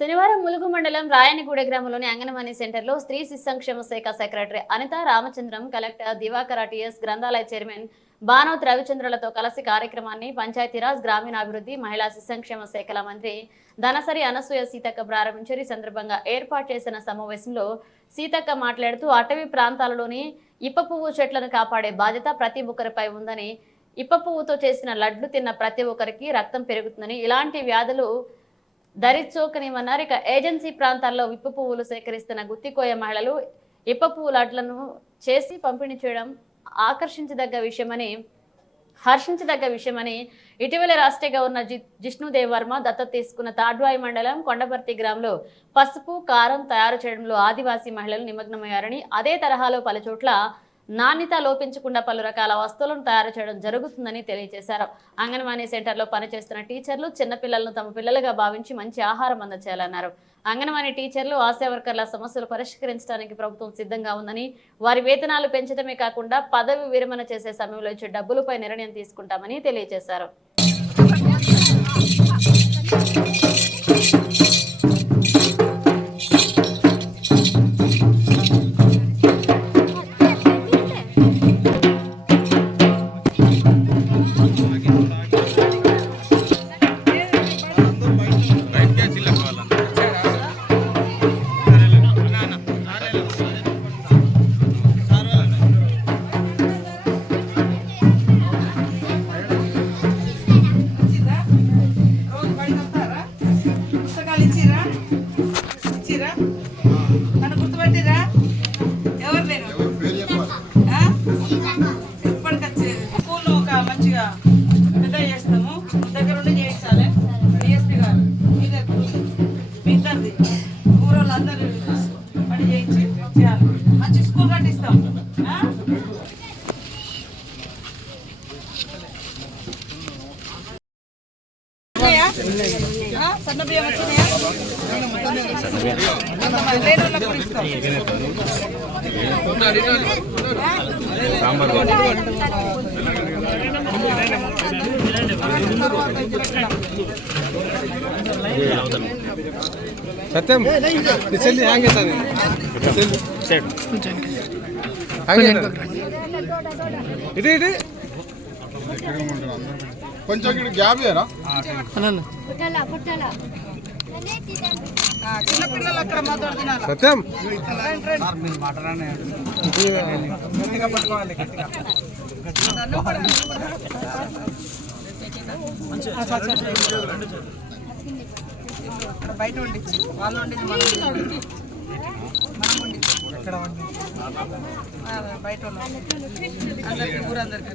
శనివారం ములుగు మండలం రాయనిగూడ గ్రామంలోని అంగన్వాణి సెంటర్లో స్త్రీ శిశు సంక్షేమ శాఖ secretary Anitha Ramachandram collector Divakar TS గ్రంథాలయ చైర్మన్ బానోత్ రవిచంద్రులతో కలిసి కార్యక్రమాన్ని పంచాయతీరాజ్ గ్రామీణాభివృద్ధి మహిళా శిశు సంక్షేమ శాఖల మంత్రి ధనసరి అనసూయ సీతక్క ప్రారంభించారు. ఈ సందర్భంగా ఏర్పాటు చేసిన సమావేశంలో సీతక్క మాట్లాడుతూ అటవీ ప్రాంతాలలోని ఇప్ప పువ్వు చెట్లను కాపాడే బాధ్యత ప్రతి ఒక్కరిపై ఉందని ఇప్ప పువ్వుతో చేసిన లడ్లు తిన్న ప్రతి ఒక్కరికి రక్తం పెరుగుతుందని ఇలాంటి వ్యాధులు దరిచోకనివన్నారు ఇక ఏజెన్సీ ప్రాంతాల్లో విప్పు పువ్వులు సేకరిస్తున్న గుత్తికోయ మహిళలు ఇప్ప పువ్వులట్లను చేసి పంపిణీ చేయడం ఆకర్షించదగ్గ విషయమని హర్షించదగ్గ విషయమని ఇటీవల రాష్ట్ర గవర్నర్ జి జిష్ణుదేవ్ వర్మ దత్తత తీసుకున్న తాడ్వాయి మండలం కొండపర్తి గ్రామంలో పసుపు కారం తయారు చేయడంలో ఆదివాసీ మహిళలు నిమగ్నమయ్యారని అదే తరహాలో పలుచోట్ల నాణ్యత లోపించకుండా పలు రకాల వస్తువులను తయారు చేయడం జరుగుతుందని తెలియజేశారు. అంగన్వాడీ సెంటర్లో పనిచేస్తున్న టీచర్లు చిన్నపిల్లలను తమ పిల్లలుగా భావించి మంచి ఆహారం అందచేయాలన్నారు. అంగన్వాడీ టీచర్లు ఆశా వర్కర్ల సమస్యలు పరిష్కరించడానికి ప్రభుత్వం సిద్ధంగా ఉందని వారి వేతనాలు పెంచడమే కాకుండా పదవి విరమణ చేసే సమయంలో ఇచ్చే డబ్బులపై నిర్ణయం తీసుకుంటామని తెలియజేశారు. మంచిగా పెద్ద చేస్తాము దగ్గర ఉండి చేయించాలి డిఎస్పీ గారు మీ దగ్గర మీ ఇద్దరిది ఊరోళ్ళు అందరూ పని చేయించి చేయాలి మంచి స్కూల్ కట్టిస్తాం ఆ? ఉన్నాయా? ఆ? సన్న బియ్యం వచ్చినాయా? సత్యం చెల్లి హ్యాంగ్ అవుతుంది. ఇది ఇది కొంచెం ఇక్కడ గ్యాప్ చేయరా? ఆ, చిన్నపిల్లలు అక్కడ తినాలి సత్యం. అక్కడ బయట వండించి వాళ్ళు వండింది మనం బయట వాళ్ళు అందరికి ఊరందరికీ.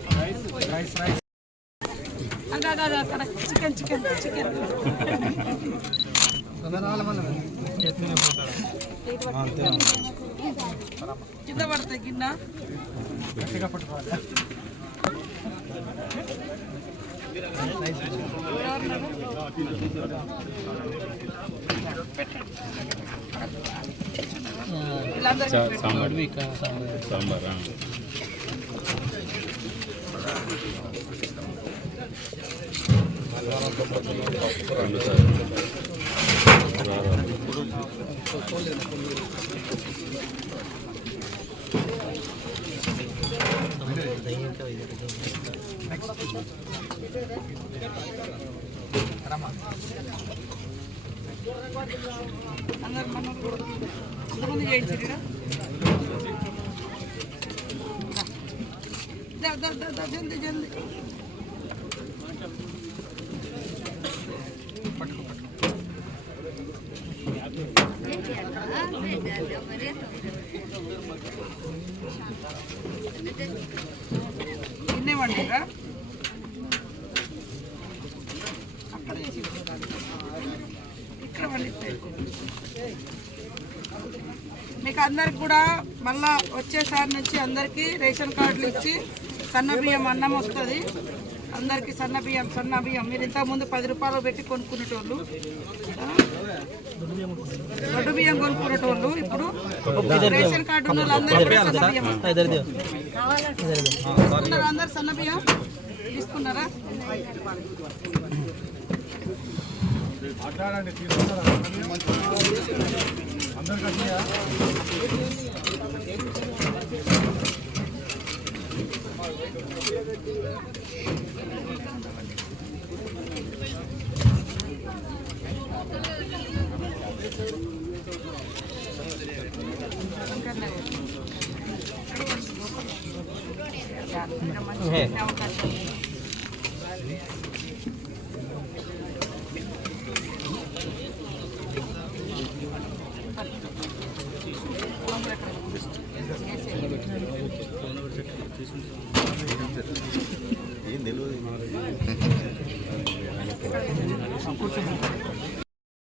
ఇయ్యి. అదే, అదే, అదే, అక్కడ చికెన్ చికెన్ చికెన్ కింద పడతాయి గిన్నె గట్టిగా పట్టుకోవాలి వీళ్ళందరికీ పెట్టు. అందరు మనోళ్ళు కూడా ఎంతమంది చేయించారు జల్దీ జల్దీ. ఇన్నే వండిరా అక్కడ ఇక్కడ వండి మీకు అందరికి కూడా మళ్ళా వచ్చేసారి నుంచి అందరికీ రేషన్ కార్డులు ఇచ్చి సన్న బియ్యం అన్నం వస్తుంది. అందరికీ సన్న బియ్యం సన్న బియ్యం. మీరు ఇంతకుముందు పది రూపాయలు పెట్టి కొనుక్కునేటోళ్ళు. దొడ్డు బియ్యం కొనుక్కునేటోళ్ళు ఇప్పుడు రేషన్ కార్డు ఉన్న వాళ్ళందరికీ కూడా సన్న బియ్యం. తీసుకున్నారా అందరు సన్న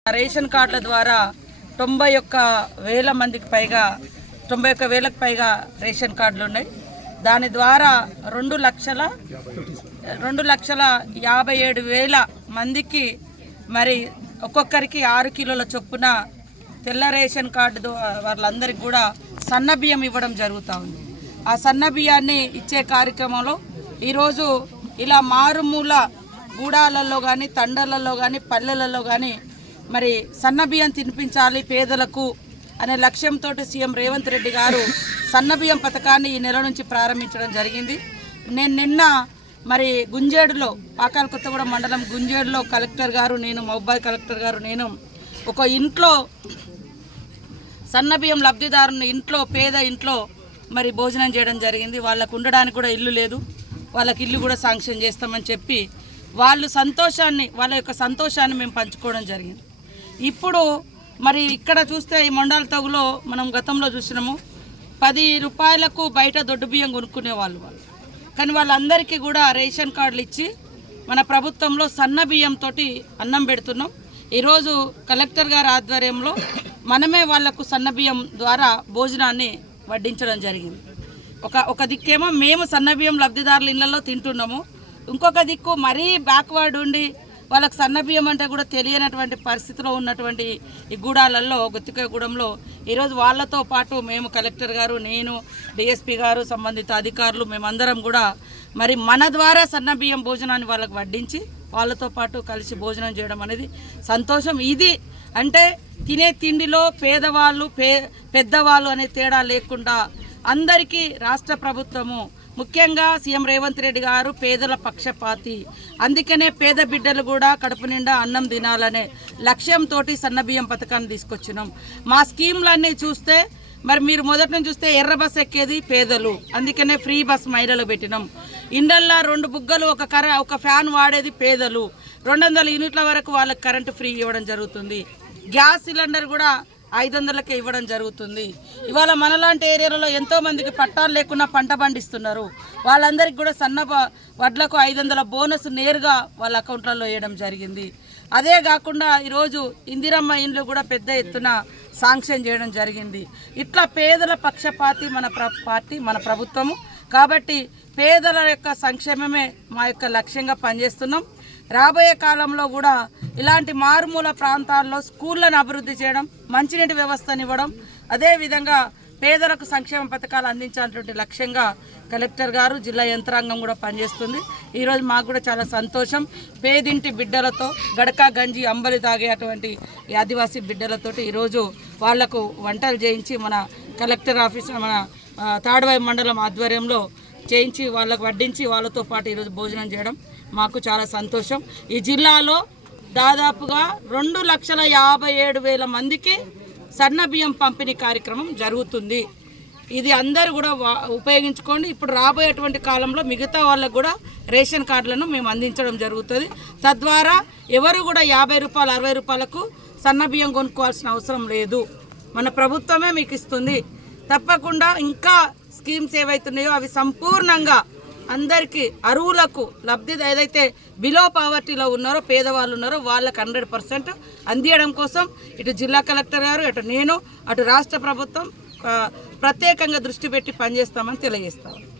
రేషన్ కార్డుల ద్వారా తొంభై ఒక్క వేల మందికి పైగా తొంభై ఒక్క వేలకు పైగా రేషన్ కార్డులు ఉన్నాయి. దాని ద్వారా రెండు లక్షల రెండు లక్షల యాభై ఏడు వేల మందికి మరి ఒక్కొక్కరికి ఆరు కిలోల చొప్పున తెల్ల రేషన్ కార్డు వాళ్ళందరికీ కూడా సన్న బియ్యం ఇవ్వడం జరుగుతూ ఉంది. ఆ సన్న బియ్యాన్ని ఇచ్చే కార్యక్రమంలో ఈరోజు ఇలా మారుమూల గూడాలలో కానీ తండలలో కానీ పల్లెలలో కానీ మరి సన్న బియ్యం తినిపించాలి పేదలకు అనే లక్ష్యంతో సీఎం రేవంత్ రెడ్డి గారు సన్నబియ్యం పథకాన్ని ఈ నెల నుంచి ప్రారంభించడం జరిగింది. నేను నిన్న మరి గుంజేడులో పాకాల కొత్తగూడెం మండలం గుంజేడులో కలెక్టర్ గారు నేను మొబైల్ కలెక్టర్ గారు నేను ఒక ఇంట్లో సన్నబియ్యం లబ్ధిదారుని ఇంట్లో పేద ఇంట్లో మరి భోజనం చేయడం జరిగింది. వాళ్ళకు ఉండడానికి కూడా ఇల్లు లేదు. వాళ్ళకి ఇల్లు కూడా శాంక్షన్ చేస్తామని చెప్పి వాళ్ళు సంతోషాన్ని వాళ్ళ యొక్క సంతోషాన్ని మేము పంచుకోవడం జరిగింది. ఇప్పుడు మరి ఇక్కడ చూస్తే ఈ మొండాల తగులో మనం గతంలో చూసినాము పది రూపాయలకు బయట దొడ్డు బియ్యం కొనుక్కునే వాళ్ళు వాళ్ళు. కానీ వాళ్ళందరికీ కూడా రేషన్ కార్డులు ఇచ్చి మన ప్రభుత్వంలో సన్న బియ్యంతో అన్నం పెడుతున్నాం. ఈరోజు కలెక్టర్ గారి ఆధ్వర్యంలో మనమే వాళ్ళకు సన్న బియ్యం ద్వారా భోజనాన్ని వడ్డించడం జరిగింది. ఒక ఒక దిక్కేమో మేము సన్న బియ్యం లబ్ధిదారుల ఇళ్ళలో తింటున్నాము. ఇంకొక దిక్కు మరీ బ్యాక్వర్డ్ ఉండి వాళ్ళకి సన్నబియ్యం అంటే కూడా తెలియనటువంటి పరిస్థితిలో ఉన్నటువంటి ఈ గూడాలలో గుత్తికగూడెంలో ఈరోజు వాళ్ళతో పాటు మేము కలెక్టర్ గారు నేను డిఎస్పీ గారు సంబంధిత అధికారులు మేమందరం కూడా మరి మన ద్వారా సన్నబియ్యం భోజనాన్ని వాళ్ళకి వడ్డించి వాళ్ళతో పాటు కలిసి భోజనం చేయడం అనేది సంతోషం. ఇది అంటే తినే తిండిలో పేదవాళ్ళు పే పెద్దవాళ్ళు అనే తేడా లేకుండా అందరికీ రాష్ట్ర ప్రభుత్వము ముఖ్యంగా సీఎం రేవంత్ రెడ్డి గారు పేదల పక్షపాతి. అందుకనే పేద బిడ్డలు కూడా కడుపు నిండా అన్నం తినాలనే లక్ష్యంతో సన్నబియ్యం పథకాన్ని తీసుకొచ్చినాం. మా స్కీమ్లన్నీ చూస్తే మరి మీరు మొదటి నుంచి చూస్తే ఎర్ర బస్ ఎక్కేది పేదలు. అందుకనే ఫ్రీ బస్ మహిళలు పెట్టినాం. ఇండల్లా రెండు బుగ్గలు ఒక కర ఒక ఫ్యాన్ వాడేది పేదలు. రెండు వందల యూనిట్ల వరకు వాళ్ళకి కరెంటు ఫ్రీ ఇవ్వడం జరుగుతుంది. గ్యాస్ సిలిండర్ కూడా ఐదు వందలకే ఇవ్వడం జరుగుతుంది. ఇవాళ మనలాంటి ఏరియాలలో ఎంతో మందికి పట్టాలు లేకుండా పంట పండిస్తున్నారు. వాళ్ళందరికీ కూడా సన్న వడ్లకు ఐదు వందల బోనస్ నేరుగా వాళ్ళ అకౌంట్లలో వేయడం జరిగింది. అదే కాకుండా ఈరోజు ఇందిరమ్మ ఇండ్లు కూడా పెద్ద ఎత్తున శాంక్షన్ చేయడం జరిగింది. ఇట్లా పేదల పక్షపాతి మన పార్టీ మన ప్రభుత్వము. కాబట్టి పేదల యొక్క సంక్షేమమే మా యొక్క లక్ష్యంగా పనిచేస్తున్నాం. రాబోయే కాలంలో కూడా ఇలాంటి మారుమూల ప్రాంతాల్లో స్కూళ్ళను అభివృద్ధి చేయడం మంచినీటి వ్యవస్థను ఇవ్వడం అదేవిధంగా పేదలకు సంక్షేమ పథకాలు అందించాలన్నటువంటి లక్ష్యంగా కలెక్టర్ గారు జిల్లా యంత్రాంగం కూడా పనిచేస్తుంది. ఈరోజు మాకు కూడా చాలా సంతోషం. పేదింటి బిడ్డలతో గడక గంజి అంబలి తాగే అటువంటి ఆదివాసీ బిడ్డలతోటి ఈరోజు వాళ్ళకు వంటలు చేయించి మన కలెక్టర్ ఆఫీస్ మన తాడవాయి తాడువాయి మండలం ఆధ్వర్యంలో చేయించి వాళ్ళకు వడ్డించి వాళ్ళతో పాటు ఈరోజు భోజనం చేయడం మాకు చాలా సంతోషం. ఈ జిల్లాలో దాదాపుగా రెండు లక్షల యాభై ఏడు వేల మందికి సన్న బియ్యం పంపిణీ కార్యక్రమం జరుగుతుంది. ఇది అందరూ కూడా ఉపయోగించుకోండి. ఇప్పుడు రాబోయేటువంటి కాలంలో మిగతా వాళ్ళకు కూడా రేషన్ కార్డులను మేము అందించడం జరుగుతుంది. తద్వారా ఎవరు కూడా యాభై రూపాయలు అరవై రూపాయలకు సన్న బియ్యం కొనుక్కోవాల్సిన అవసరం లేదు. మన ప్రభుత్వమే మీకు ఇస్తుంది. తప్పకుండా ఇంకా స్కీమ్స్ ఏవైతున్నాయో అవి సంపూర్ణంగా అందరికీ అరువులకు లబ్ధి ఏదైతే బిలో పావర్టీలో ఉన్నారో పేదవాళ్ళు ఉన్నారో వాళ్ళకి హండ్రెడ్ పర్సెంట్ అందియడం కోసం ఇటు జిల్లా కలెక్టర్ గారు అటు నేను అటు రాష్ట్ర ప్రభుత్వం ప్రత్యేకంగా దృష్టి పెట్టి పనిచేస్తామని తెలియజేస్తాను